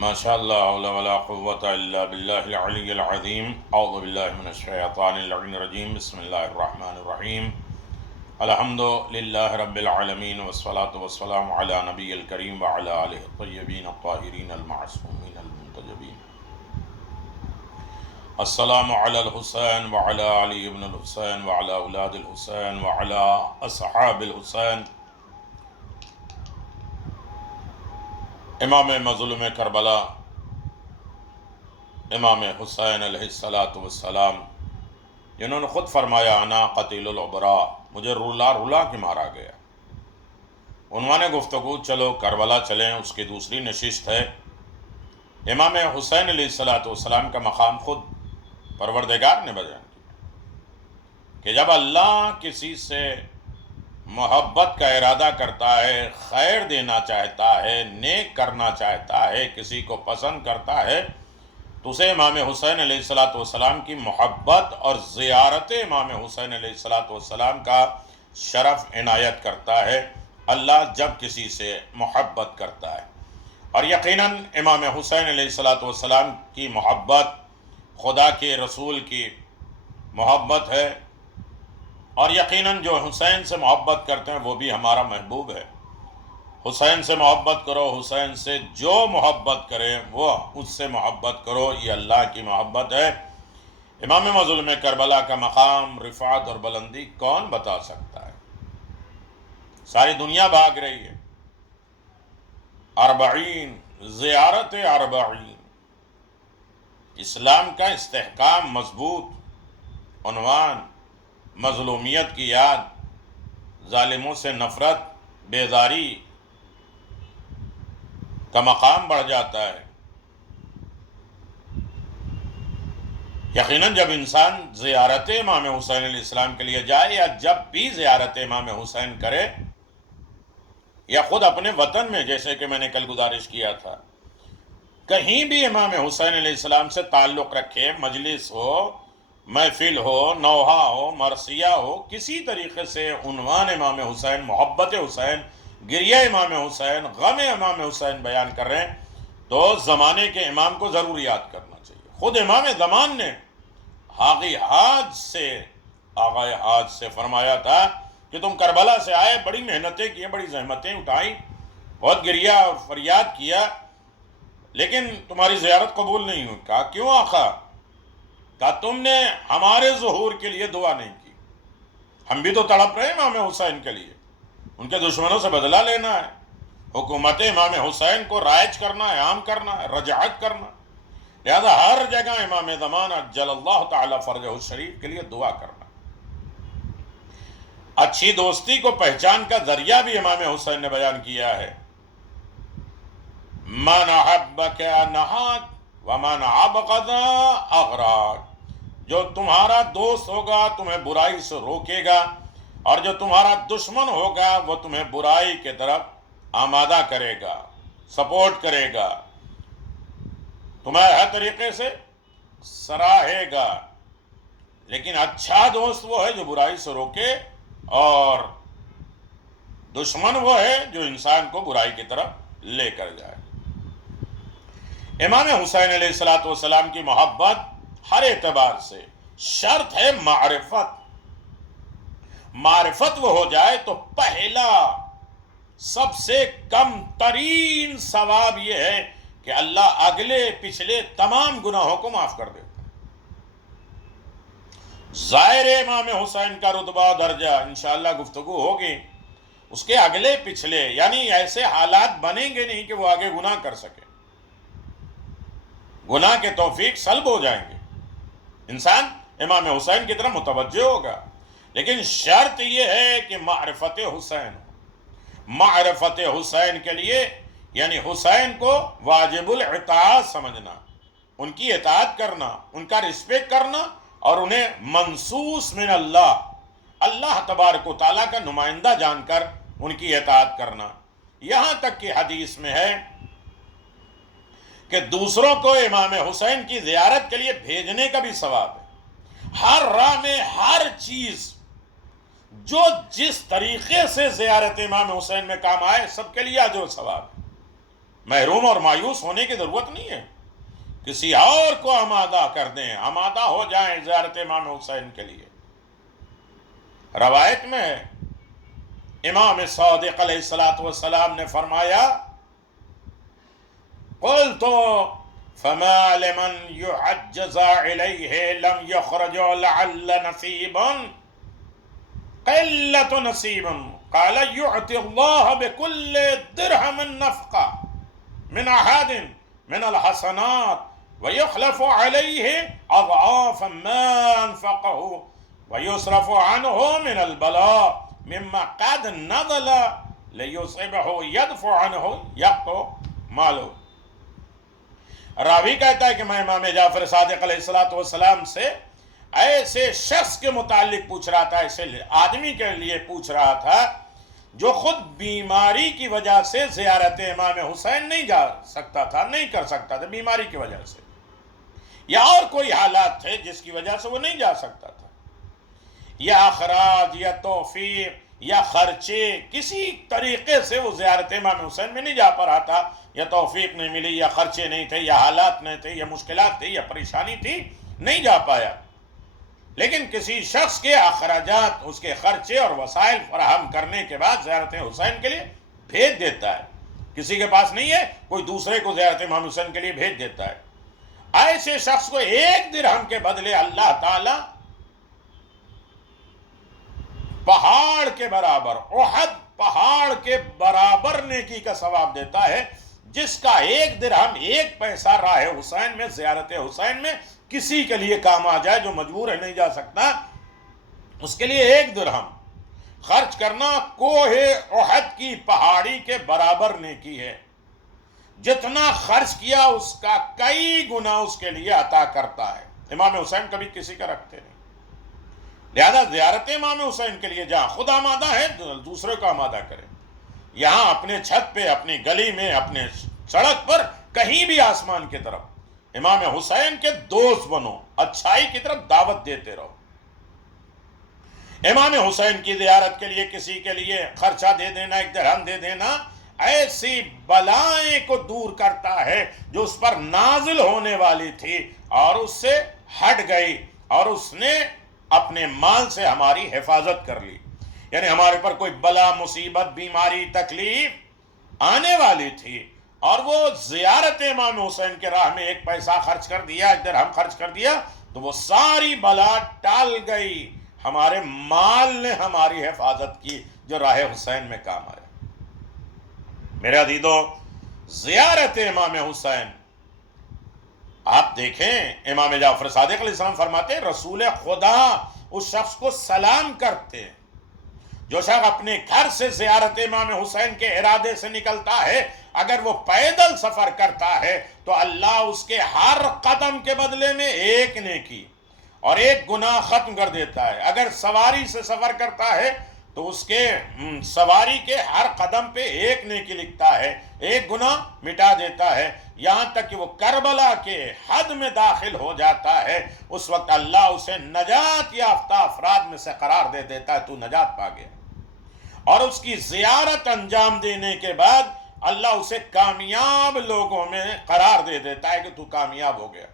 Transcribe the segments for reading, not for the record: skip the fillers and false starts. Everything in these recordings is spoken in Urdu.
ما شاء اللہ حول ولا قوة الا باللہ العلی العظیم اعوذ باللہ من الشیطان اللعین الرجیم بسم اللہ الرحمن الرحیم الحمد للہ رب العالمین والصلاة والسلام علی نبی الکریم وعلی آلہ الطیبین الطاہرین المعصومین المنتجبین السلام علی الحسین وعلی علی ابن الحسین وعلی اولاد الحسین وعلی اصحاب الحسین امام مظلوم کربلا امام حسین علیہ السلام جنہوں نے خود فرمایا انا قتیل العبراء، مجھے رولا رولا کے مارا گیا۔ عنوان گفتگو چلو کربلا چلیں، اس کی دوسری نشست ہے امام حسین علیہ السلام کا مقام خود پروردگار نے بیان کیا کہ جب اللہ کسی سے محبت کا ارادہ کرتا ہے، خیر دینا چاہتا ہے، نیک کرنا چاہتا ہے، کسی کو پسند کرتا ہے تو اسے امام حسین علیہ السلام کی محبت اور زیارت امام حسین علیہ السلام کا شرف عنایت کرتا ہے اللہ جب کسی سے محبت کرتا ہے۔ اور یقیناً امام حسین علیہ السلام کی محبت خدا کے رسول کی محبت ہے، اور یقیناً جو حسین سے محبت کرتے ہیں وہ بھی ہمارا محبوب ہے۔ حسین سے محبت کرو، حسین سے جو محبت کرے وہ اس سے محبت کرو، یہ اللہ کی محبت ہے۔ امام مظلوم کربلا کا مقام، رفعت اور بلندی کون بتا سکتا ہے؟ ساری دنیا بھاگ رہی ہے۔ 40 زیارت 40، اسلام کا استحکام مضبوط، عنوان مظلومیت کی یاد، ظالموں سے نفرت، بیداری کا مقام بڑھ جاتا ہے۔ یقیناً جب انسان زیارت امام حسین علیہ السلام کے لیے جائے یا جب بھی زیارت امام حسین کرے یا خود اپنے وطن میں، جیسے کہ میں نے کل گزارش کیا تھا، کہیں بھی امام حسین علیہ السلام سے تعلق رکھے، مجلس ہو، محفل ہو، نوحہ ہو، مرثیہ ہو، کسی طریقے سے عنوان امام حسین، محبت حسین، گریہ امام حسین، غم امام حسین بیان کر رہے ہیں تو زمانے کے امام کو ضرور یاد کرنا چاہیے۔ خود امام زمان نے آغائے حاج سے فرمایا تھا کہ تم کربلا سے آئے، بڑی محنتیں کی، بڑی زحمتیں اٹھائیں، بہت گریہ اور فریاد کیا، لیکن تمہاری زیارت قبول نہیں ہوئی۔ کہا کیوں آقا؟ کہا تم نے ہمارے ظہور کے لیے دعا نہیں کی۔ ہم بھی تو تڑپ رہے ہیں امام حسین کے لیے، ان کے دشمنوں سے بدلہ لینا ہے، حکومت امام حسین کو رائج کرنا ہے، عام کرنا ہے، رجعت کرنا ہے، لہذا ہر جگہ امام زمان عجل اللہ تعالی فرجہ الشریف کے لیے دعا کرنا۔ اچھی دوستی کو پہچان کا ذریعہ بھی امام حسین نے بیان کیا ہے، من احبک نہاک ومن ابغض اغراک، جو تمہارا دوست ہوگا تمہیں برائی سے روکے گا، اور جو تمہارا دشمن ہوگا وہ تمہیں برائی کے طرف آمادہ کرے گا، سپورٹ کرے گا، تمہیں ہر طریقے سے سراہے گا۔ لیکن اچھا دوست وہ ہے جو برائی سے روکے، اور دشمن وہ ہے جو انسان کو برائی کی طرف لے کر جائے۔ امام حسین علیہ السلام کی محبت ہر اعتبار سے شرط ہے معرفت۔ معرفت وہ ہو جائے تو پہلا سب سے کم ترین ثواب یہ ہے کہ اللہ اگلے پچھلے تمام گناہوں کو معاف کر دیتا ہے۔ ظاہر امام حسین کا رتبہ و درجہ انشاءاللہ گفتگو ہوگی، اس کے اگلے پچھلے یعنی ایسے حالات بنیں گے نہیں کہ وہ آگے گناہ کر سکے، گناہ کے توفیق سلب ہو جائیں گے، انسان امام حسین کی طرف متوجہ ہوگا، لیکن شرط یہ ہے کہ معرفت حسین ہو۔ معرفت حسین کے لیے یعنی حسین کو واجب الاطاعت سمجھنا، ان کی اطاعت کرنا، ان کا رسپیکٹ کرنا، اور انہیں منصوص من اللہ تبارک و تعالیٰ کا نمائندہ جان کر ان کی اطاعت کرنا۔ یہاں تک کہ حدیث میں ہے کہ دوسروں کو امام حسین کی زیارت کے لیے بھیجنے کا بھی ثواب ہے۔ ہر راہ میں ہر چیز جو جس طریقے سے زیارت امام حسین میں کام آئے، سب کے لیے اجر و ثواب ہے۔ محروم اور مایوس ہونے کی ضرورت نہیں ہے، کسی اور کو آمادہ کر دیں، آمادہ ہو جائیں زیارت امام حسین کے لیے۔ روایت میں ہے امام صادق علیہ السلام نے فرمایا قلت فما لمن يعجز إليه لم يخرج لعل نصيبا قلة نصيبا قال يعطي الله بكل درهم نفقة من أحد من الحسنات ويخلف عليه أضعاف ما أنفقه ويصرف عنه من البلاء مما قد نزل ليصيبه يدفع عنه يقطع ماله۔ راوی کہتا ہے کہ میں امام جعفر صادق علیہ السلام سے ایسے شخص کے متعلق پوچھ رہا تھا، ایسے آدمی کے لیے پوچھ رہا تھا جو خود بیماری کی وجہ سے زیارت امام حسین نہیں جا سکتا تھا، نہیں کر سکتا تھا بیماری کی وجہ سے، یا اور کوئی حالات تھے جس کی وجہ سے وہ نہیں جا سکتا تھا، یا اخراج یا توفیق یا خرچے، کسی طریقے سے وہ زیارت امام حسین میں نہیں جا پا رہا تھا، یا توفیق نہیں ملی، یا خرچے نہیں تھے، یا حالات نہیں تھے، یا مشکلات تھی، یا پریشانی تھی، نہیں جا پایا۔ لیکن کسی شخص کے اخراجات، اس کے خرچے اور وسائل فراہم کرنے کے بعد زیارت حسین کے لیے بھیج دیتا ہے۔ کسی کے پاس نہیں ہے، کوئی دوسرے کو زیارت امام حسین کے لیے بھیج دیتا ہے۔ ایسے شخص کو 1 درہم کے بدلے اللہ تعالی پہاڑ کے برابر، احد پہاڑ کے برابر نیکی کا ثواب دیتا ہے۔ جس کا 1 درہم، 1 پیسہ راہ حسین میں، زیارت حسین میں کسی کے لیے کام آ جائے جو مجبور ہے نہیں جا سکتا، اس کے لیے 1 درہم خرچ کرنا کوہ احد کی پہاڑی کے برابر نیکی ہے۔ جتنا خرچ کیا اس کا کئی گنا اس کے لیے عطا کرتا ہے۔ امام حسین کبھی کسی کا رکھتے نہیں، لہذا زیارت امام حسین کے لیے جہاں خود آمادہ ہے دوسرے کو آمادہ کرے۔ یہاں اپنے چھت پہ، اپنی گلی میں، اپنے سڑک پر، کہیں بھی آسمان کی طرف امام حسین کے دوست بنو، اچھائی کی طرف دعوت دیتے رہو۔ امام حسین کی زیارت کے لیے کسی کے لیے خرچہ دے دینا، 1 درہم دے دینا، ایسی بلائیں کو دور کرتا ہے جو اس پر نازل ہونے والی تھی اور اس سے ہٹ گئی، اور اس نے اپنے مال سے ہماری حفاظت کر لی۔ یعنی ہمارے پر کوئی بلا، مصیبت، بیماری، تکلیف آنے والی تھی اور وہ زیارت امام حسین کے راہ میں 1 پیسہ خرچ کر دیا، 1 درہم خرچ کر دیا، تو وہ ساری بلا ٹال گئی۔ ہمارے مال نے ہماری حفاظت کی جو راہ حسین میں کام آیا۔ میرے عزیزو، زیارت امام حسین، آپ دیکھیں امام جعفر صادق علیہ السلام فرماتے ہیں رسول خدا اس شخص کو سلام کرتے ہیں جو شخص اپنے گھر سے زیارت امام حسین کے ارادے سے نکلتا ہے۔ اگر وہ پیدل سفر کرتا ہے تو اللہ اس کے ہر قدم کے بدلے میں 1 نیکی اور 1 گناہ ختم کر دیتا ہے۔ اگر سواری سے سفر کرتا ہے تو اس کے سواری کے ہر قدم پہ 1 نیکی لکھتا ہے، 1 گناہ مٹا دیتا ہے، یہاں تک کہ وہ کربلا کے حد میں داخل ہو جاتا ہے، اس وقت اللہ اسے نجات یافتہ افراد میں سے قرار دے دیتا ہے، تو نجات پا گیا۔ اور اس کی زیارت انجام دینے کے بعد اللہ اسے کامیاب لوگوں میں قرار دے دیتا ہے کہ تو کامیاب ہو گیا۔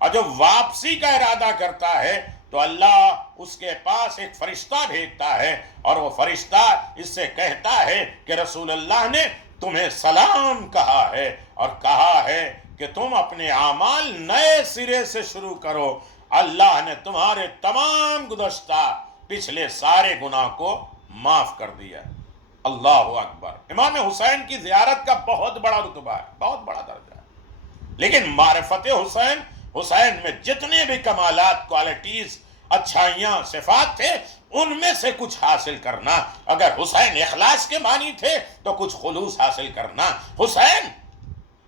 اور جو واپسی کا ارادہ کرتا ہے تو اللہ اس کے پاس ایک فرشتہ بھیجتا ہے، اور وہ فرشتہ اس سے کہتا ہے کہ رسول اللہ نے تمہیں سلام کہا ہے اور کہا ہے کہ تم اپنے اعمال نئے سرے سے شروع کرو، اللہ نے تمہارے تمام گزشتہ پچھلے سارے گناہ کو معاف کر دیا۔ اللہ اکبر۔ امام حسین کی زیارت کا بہت بڑا رتبہ ہے، بہت بڑا درجہ ہے، لیکن معرفت حسین، حسین میں جتنے بھی کمالات، کوالٹیز، اچھائیاں، صفات تھے، ان میں سے کچھ حاصل کرنا۔ اگر حسین اخلاص کے معنی تھے تو کچھ خلوص حاصل کرنا۔ حسین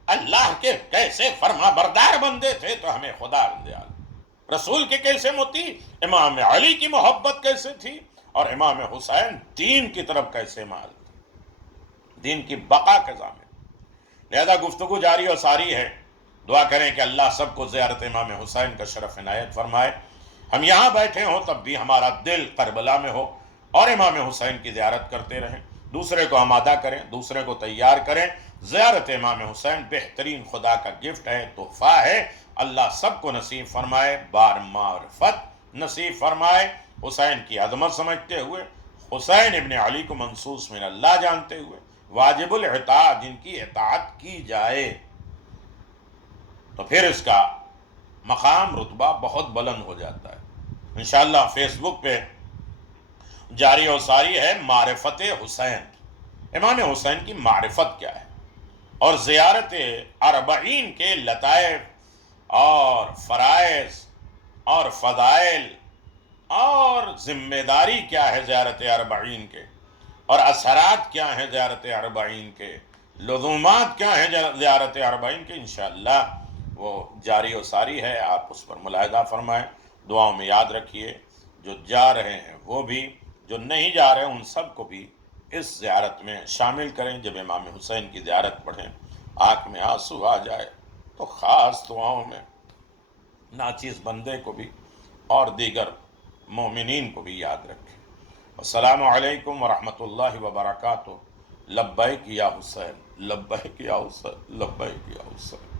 اللہ کے کیسے فرما بردار بندے تھے تو ہمیں خدا بندے رسول کے کیسے موتی، امام علی کی محبت کیسے تھی، اور امام حسین دین کی طرف کیسے مال تھے، دین کی بقا کے ضامن۔ لہذا گفتگو جاری اور ساری ہے، دعا کریں کہ اللہ سب کو زیارت امام حسین کا شرف عنایت فرمائے۔ ہم یہاں بیٹھے ہوں تب بھی ہمارا دل کربلا میں ہو اور امام حسین کی زیارت کرتے رہیں، دوسرے کو آمادہ کریں، دوسرے کو تیار کریں زیارت امام حسین بہترین خدا کا گفٹ ہے، تحفہ ہے۔ اللہ سب کو نصیب فرمائے، بار معرفت نصیب فرمائے، حسین کی عظمت سمجھتے ہوئے، حسین ابن علی کو منصوص من اللہ جانتے ہوئے، واجب الاطاعت، جن کی اطاعت کی جائے تو پھر اس کا مقام رتبہ بہت بلند ہو جاتا ہے۔ انشاءاللہ فیس بک پہ جاری و ساری ہے معرفت حسین، امام حسین کی معرفت کیا ہے، اور زیارت اربعین کے لطائف اور فرائض اور فضائل اور ذمہ داری کیا ہے زیارت اربعین کے، اور اثرات کیا ہیں زیارت اربعین کے، لزومات کیا ہیں زیارت اربعین کے، انشاءاللہ وہ جاری و ساری ہے، آپ اس پر ملاحظہ فرمائیں، دعاؤں میں یاد رکھیے، جو جا رہے ہیں وہ بھی، جو نہیں جا رہے ان سب کو بھی اس زیارت میں شامل کریں۔ جب امام حسین کی زیارت پڑھیں آنکھ میں آنسو آ جائے تو خاص دعاؤں میں ناچیز بندے کو بھی اور دیگر مومنین کو بھی یاد رکھیں۔ السلام علیکم ورحمۃ اللہ وبرکاتہ۔ لبیک یا حسین، لبیک یا حسین، لبیک یا حسین۔